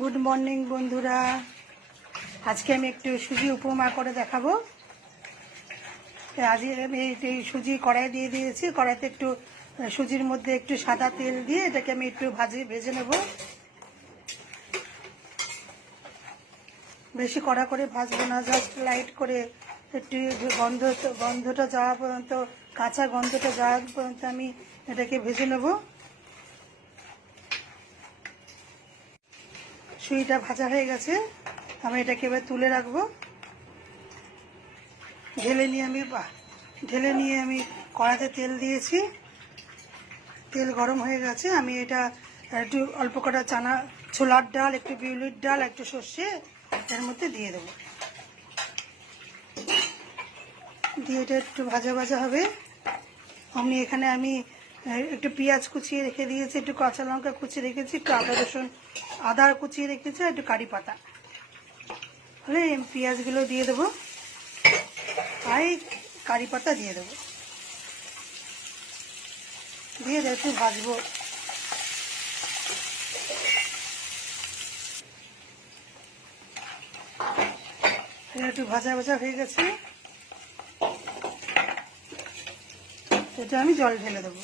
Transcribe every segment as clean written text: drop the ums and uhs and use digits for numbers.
Good morning বন্ধুরা। আজকে আমি একটু সুজি উপমা করে দেখাবো। আজ আমি এই সুজি কড়াই দিয়ে দিয়েছি। কড়াইতে একটু সুজির মধ্যে একটু সাদা তেল দিয়ে এটাকে আমি একটু ভেজে নেব। বেশি কড়া করে ভাজবো না, জাস্ট লাইট করে একটু গন্ধটা যাওয়া পর্যন্ত, কাঁচা গন্ধটা যাওয়া পর্যন্ত আমি এটাকে ভেজে নেব। সুজিটা ভাজা হয়ে গেছে, আমি এটাকে এবার তুলে রাখবো। ঢেলে নিয়ে আমি কড়াতে তেল দিয়েছি। তেল গরম হয়ে গেছে। আমি এটা একটু অল্প কটা ছোলার ডাল, একটু বিউলির ডাল, একটু সর্ষে এর মধ্যে দিয়ে দেবো। দিয়ে এটা একটু ভাজা ভাজা হবে। এখানে আমি একটু পেঁয়াজ কুচিয়ে রেখে দিয়েছি, একটু কাঁচা লঙ্কা কুচিয়ে রেখেছি, একটু আদা কুচিয়ে রেখেছি, একটু কারি পাতা। তাহলে পেঁয়াজগুলো দিয়ে দেবো আর কারি পাতা দিয়ে দেবো। দিয়ে একটু ভাজবো। একটু ভাজা ভাজা হয়ে গেছে, এটা আমি জল ঢেলে দেবো।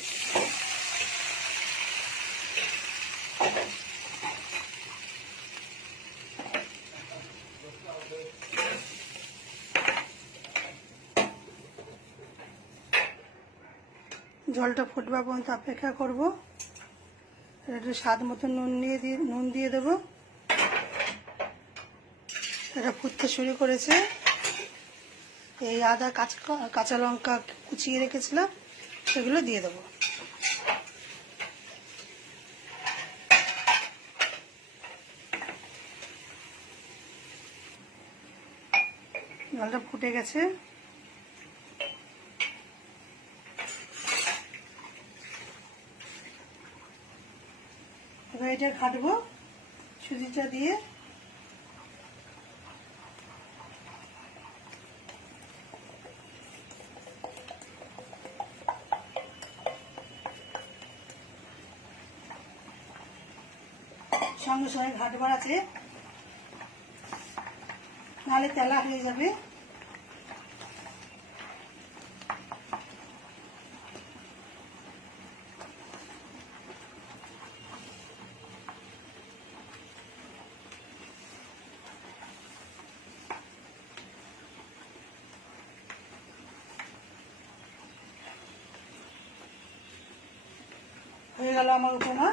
জলটা ফুটবা পর্যন্ত অপেক্ষা করবো। একটু স্বাদ মতো নুন দিয়ে দেবো। এটা ফুটতে শুরু করেছে। এই আদা কাঁচা লঙ্কা কুচিয়ে রেখেছিলাম, সেগুলো দিয়ে দেবো। জলটা ফুটে গেছে। এবার এটা ঘাটবো সুজিটা দিয়ে। সঙ্গে সঙ্গে ঘাটবার আছে, নাহলে তেলা হয়ে যাবে। হয়ে গেল আমার উপমা।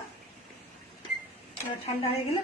ঠান্ডা হয়ে গেলে